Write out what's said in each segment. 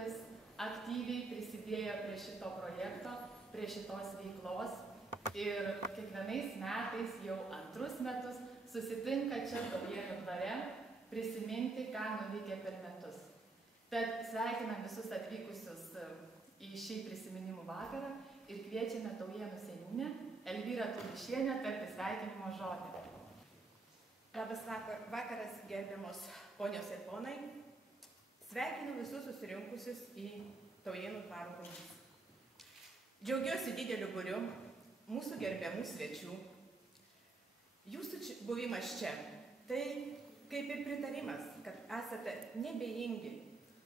kuris aktyviai prisidėjo prie šito projekto, prie šitos veiklos ir kiekvienais metais jau antrus metus susitinka čia Taujėnų dvare prisiminti, ką nuveikė per metus. Tad sveikinam visus atvykusius į šį prisiminimų vakarą ir kviečiame Taujėnų seniūnę Elvyrą Tulišienę tarti sveikinimo žodį. Labas vakaras, gerbiamos ponios ir ponai. Sveikinu visus susirinkusius į Taujėnų dvaro rūmus. Džiaugiuosi dideliu būriu mūsų gerbiamų svečių. Jūsų buvimas čia tai kaip ir pritarimas, kad esate nebejingi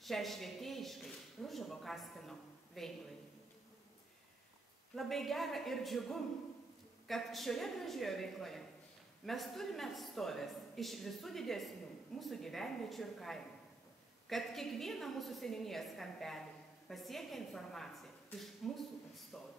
šiai švietėjiškai Ružavo Kaspino veiklai. Labai gera ir džiugu, kad šioje gražioje veikloje mes turime atstovės iš visų didesnių mūsų gyvenviečių ir kaimų, kad kiekvieną mūsų seniūnijos kampelį pasiekia informacija iš mūsų atstovų.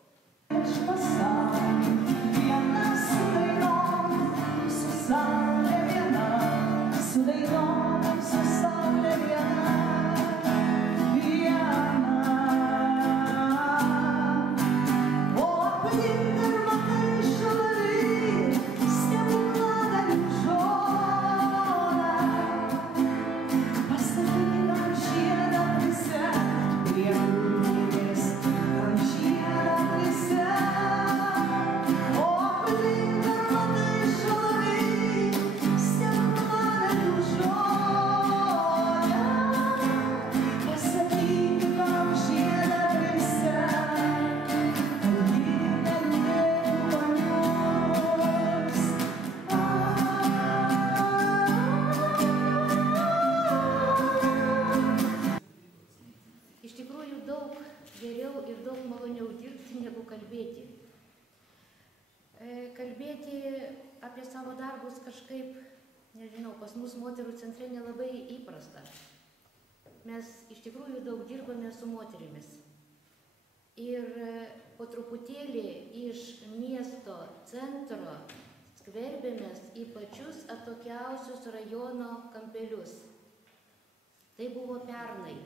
Kalbėti apie savo darbus kažkaip, nežinau, pas mus moterų centre nelabai įprasta. Mes iš tikrųjų daug dirbame su moterimis. Ir po truputėlį iš miesto centro skverbėmės į pačius atokiausius rajono kampelius. Tai buvo pernai.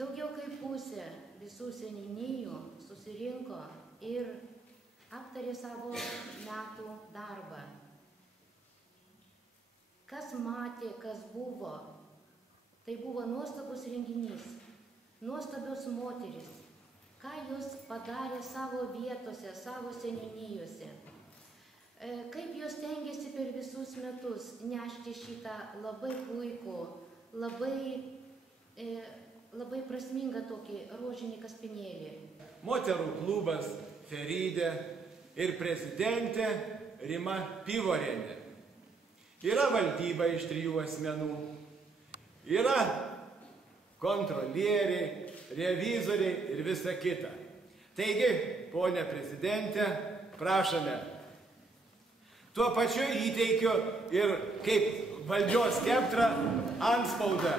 Daugiau kaip pusė visų seniūnijų susirinko ir aptarė savo metų darbą. Kas matė, kas buvo, tai buvo nuostabus renginys, nuostabios moterys, ką jos padarė savo vietose, savo seniūnijose, kaip jos stengiasi per visus metus nešti šitą labai puikų, labai prasmingą tokį rožinį kaspinėlį. Moterų klubas Feridė ir prezidentė Rima Pivorienė. Yra valdyba iš 3 asmenų, yra kontrolieriai, revizoriai ir visa kita. Taigi, ponia prezidentė, prašome. Tuo pačiu įteikiu ir kaip valdžios skeptrą antspaudą.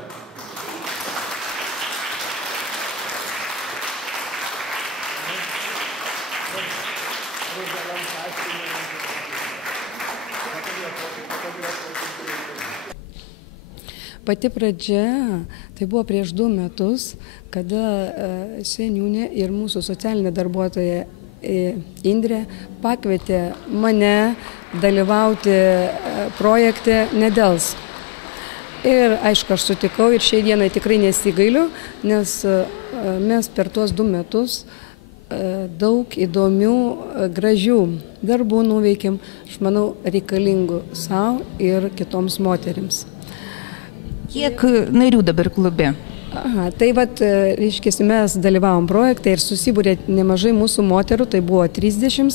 Pati pradžia, tai buvo prieš 2 metus, kada seniūnė ir mūsų socialinė darbuotoja Indrė pakvietė mane dalyvauti projekte Nedels. Ir aišku, aš sutikau ir šiai dienai tikrai nesigailiu, nes mes per tuos 2 metus daug įdomių, gražių darbų nuveikėm, aš manau, reikalingų savo ir kitoms moterims. Kiek narių dabar klube? Tai vat, reiškia, mes dalyvavom projekte ir susibūrė nemažai mūsų moterų, tai buvo 30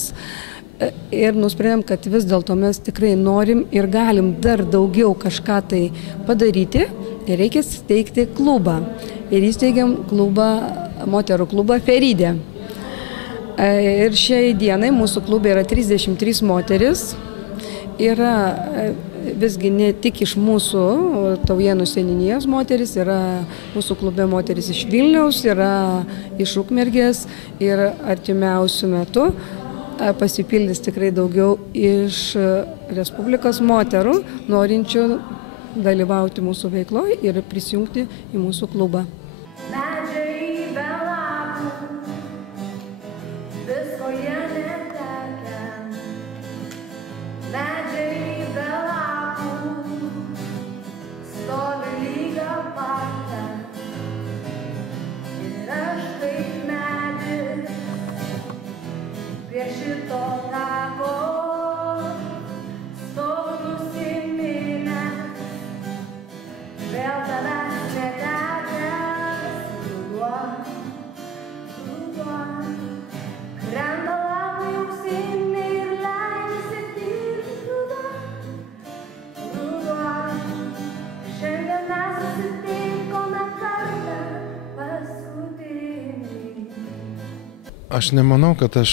ir nusprendėm, kad vis dėlto mes tikrai norim ir galim dar daugiau kažką tai padaryti ir reikia steigti klubą. Ir įsteigėm klubą, moterų klubą Feridė. Ir šiai dienai mūsų klube yra 33 moteris, yra visgi ne tik iš mūsų Taujėnų seniūnijos moteris, yra mūsų klube moteris iš Vilniaus, yra iš Ukmergės ir artimiausių metų pasipildys tikrai daugiau iš Respublikos moterų, norinčių dalyvauti mūsų veikloje ir prisijungti į mūsų klubą. Medžiai be lapų, visko jie netekę. Medžiai be lapų, stovi lyg aparte. Ir aš kaip medis prie šito tako stoviu nusiminęs, vėl tavęs netekęs. Ruduo, krenta lapai auksiniai ir leidžiasi tyliai ruduo. Ruduo, šiandien mes susitikome kartą paskutinį. Aš nemanau, kad aš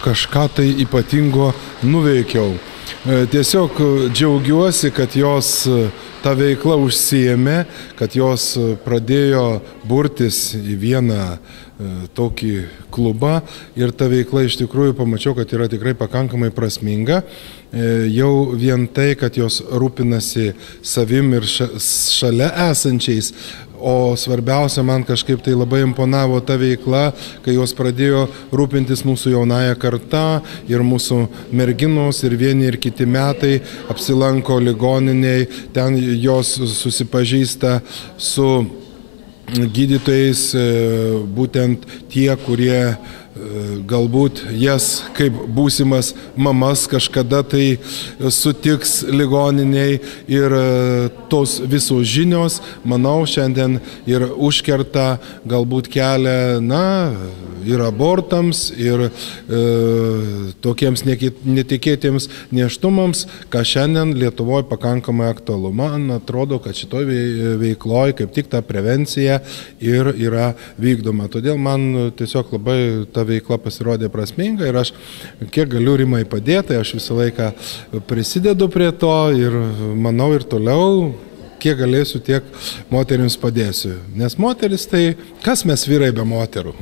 kažką tai ypatingo nuveikiau. Tiesiog džiaugiuosi, kad jos tą veiklą užsiėmė, kad jos pradėjo burtis į vieną tokį klubą ir ta veikla iš tikrųjų pamačiau, kad yra tikrai pakankamai prasminga. Jau vien tai, kad jos rūpinasi savim ir šalia esančiais, o svarbiausia, man kažkaip tai labai imponavo ta veikla, kai jos pradėjo rūpintis mūsų jaunąją kartą ir mūsų merginos ir vieni ir kiti metai apsilanko ligoniniai, ten jos susipažįsta su gydytojais, būtent tie, kurie galbūt jas kaip būsimas mamas kažkada tai sutiks ligoniniai ir tos visos žinios, manau, šiandien ir užkerta galbūt kelią, ir abortams, ir tokiems netikėtiems nėštumams, ką šiandien Lietuvoje pakankamai aktualu. Man atrodo, kad šitoj veikloje kaip tik ta prevencija ir yra vykdoma. Todėl man tiesiog labai ta veikla pasirodė prasminga ir aš kiek galiu Rimai padėti, aš visą laiką prisidedu prie to ir manau ir toliau, kiek galėsiu, tiek moterims padėsiu. Nes moteris tai, kas mes vyrai be moterų?